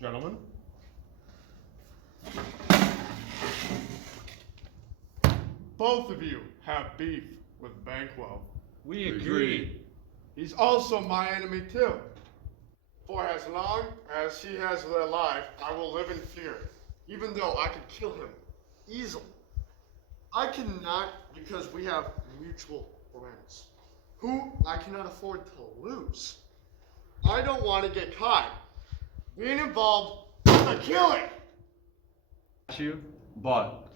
Gentlemen. Both of you have beef with Banquo. We agree. He's also my enemy too. For as long as he has lived alive, I will live in fear, even though I could kill him easily. I cannot because we have mutual friends, who I cannot afford to lose. I don't want to get caught being involved in a killing. But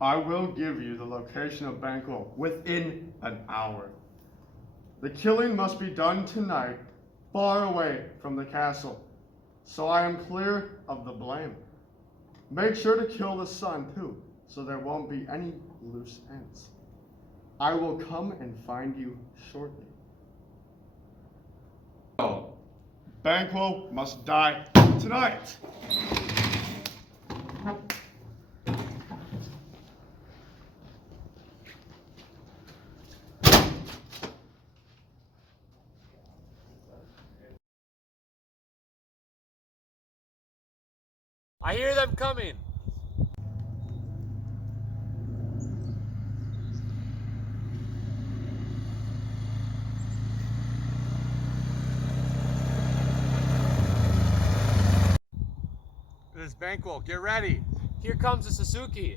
I will give you the location of Banquo within an hour. The killing must be done tonight, far away from the castle, so I am clear of the blame. Make sure to kill the son too, so there won't be any loose ends. I will come and find you shortly. no. Banquo must die tonight. I hear them coming. It is Banquo. Get ready. Here comes the Suzuki.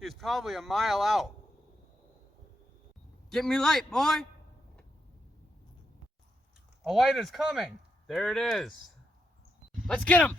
He's probably a mile out. Get me light, boy. A light is coming. There it is. Let's get him.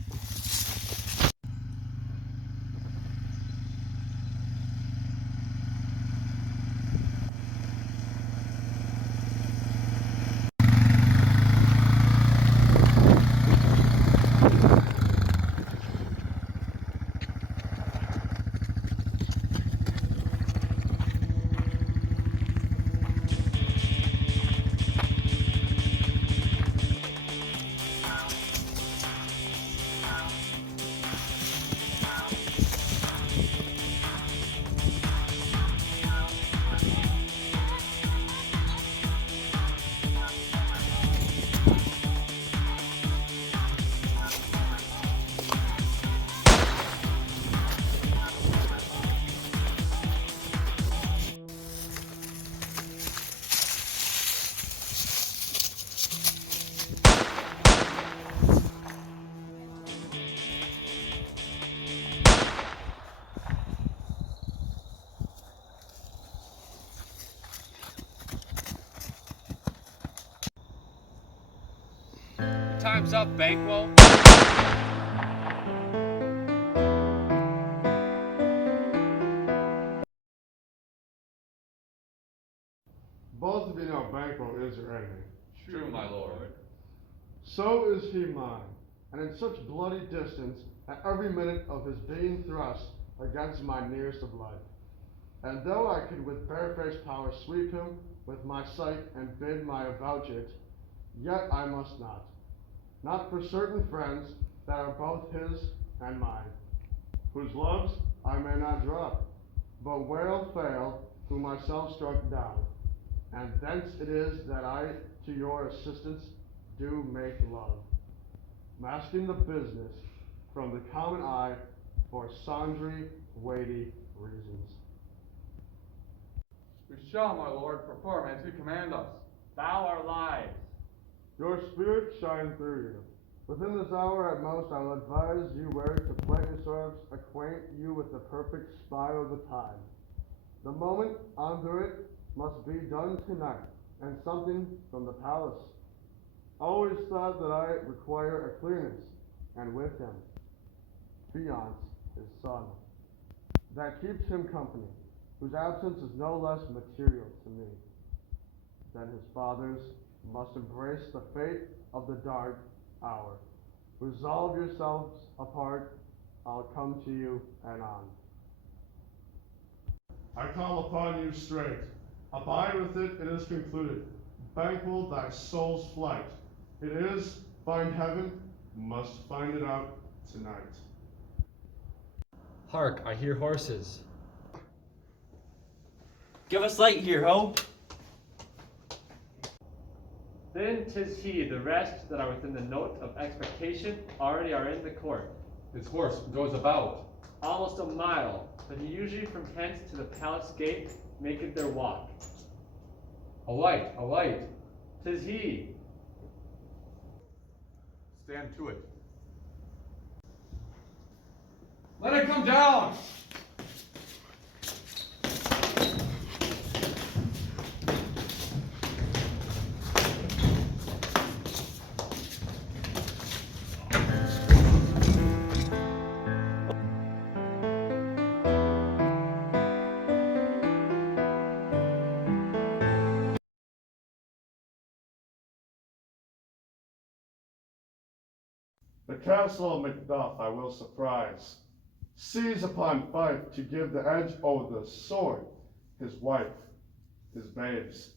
Time's up, Banquo. Both of you know Banquo is your enemy. True, my lord. So is he mine, and in such bloody distance, at every minute of his being thrust against my nearest of life. And though I could with barefaced power sweep him with my sight and bid my avouch it, yet I must not. Not for certain friends that are both his and mine, whose loves I may not drop, but where'll fail who myself struck down. And thence it is that I to your assistance do make love, masking the business from the common eye for sundry weighty reasons. We shall, my lord, perform as you command us. Thou art lives. Your spirit shine through you. Within this hour at most I will advise you where to plant yourselves, acquaint you with the perfect spy of the time. The moment under it must be done tonight, and something from the palace. Always thought that I require a clearness, and with him, fiance, his son, that keeps him company, whose absence is no less material to me than his father's, must embrace the fate of the dark hour. Resolve yourselves apart, I'll come to you anon. I call upon you straight. Abide with it, it is concluded. Banquo thy soul's flight. It is, find heaven, must find it out tonight. Hark, I hear horses. Give us light here, ho. Then 'tis he, the rest that are within the note of expectation already are in the court. His horse goes about. Almost a mile, but he usually from hence to the palace gate maketh their walk. A light, a light. 'Tis he. Stand to it. Let it come down. The castle of Macbeth I will surprise, seize upon fight to give the edge o' the sword, his wife, his babes,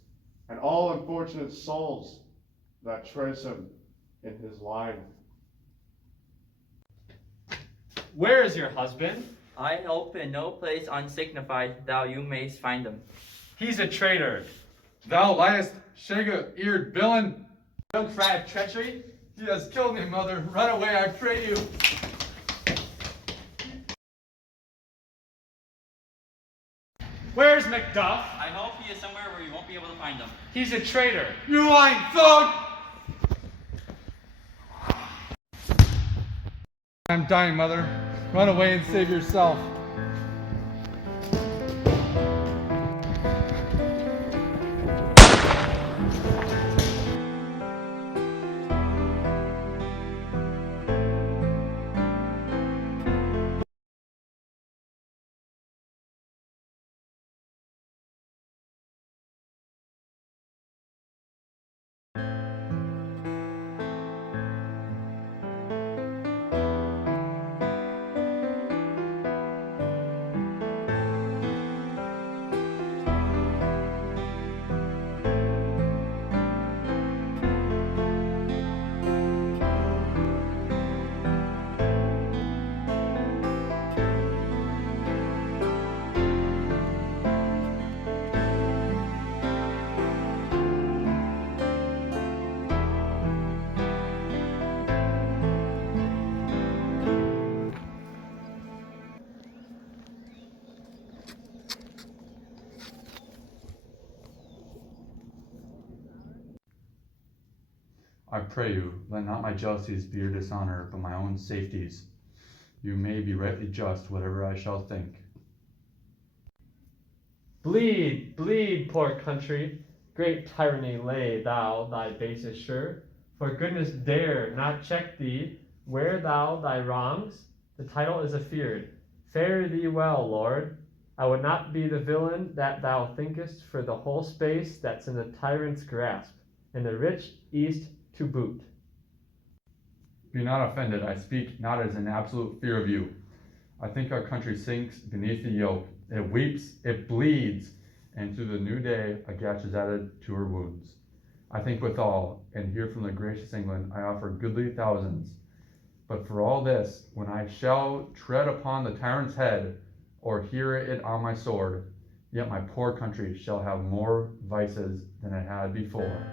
and all unfortunate souls that trace him in his line. Where is your husband? I hope in no place unsignified thou you mayst find him. He's a traitor. Thou liest, shaggy-eared villain. Don't cry of treachery. He has killed me, mother. Run away, I pray you. Where's Macduff? I hope he is somewhere where you won't be able to find him. He's a traitor. You lying thug! I'm dying, mother. Run away and save yourself. I pray you, let not my jealousies be your dishonor, but my own safeties. You may be rightly just, whatever I shall think. Bleed, bleed, poor country. Great tyranny lay thou thy bases sure. For goodness dare not check thee, where thou thy wrongs. The title is afeard. Fare thee well, Lord. I would not be the villain that thou thinkest for the whole space that's in the tyrant's grasp, in the rich east to boot. Be not offended, I speak not as in absolute fear of you. I think our country sinks beneath the yoke. It weeps, it bleeds, and through the new day a gash is added to her wounds. I think withal, and here from the gracious England I offer goodly thousands. But for all this, when I shall tread upon the tyrant's head, or hear it on my sword, yet my poor country shall have more vices than it had before.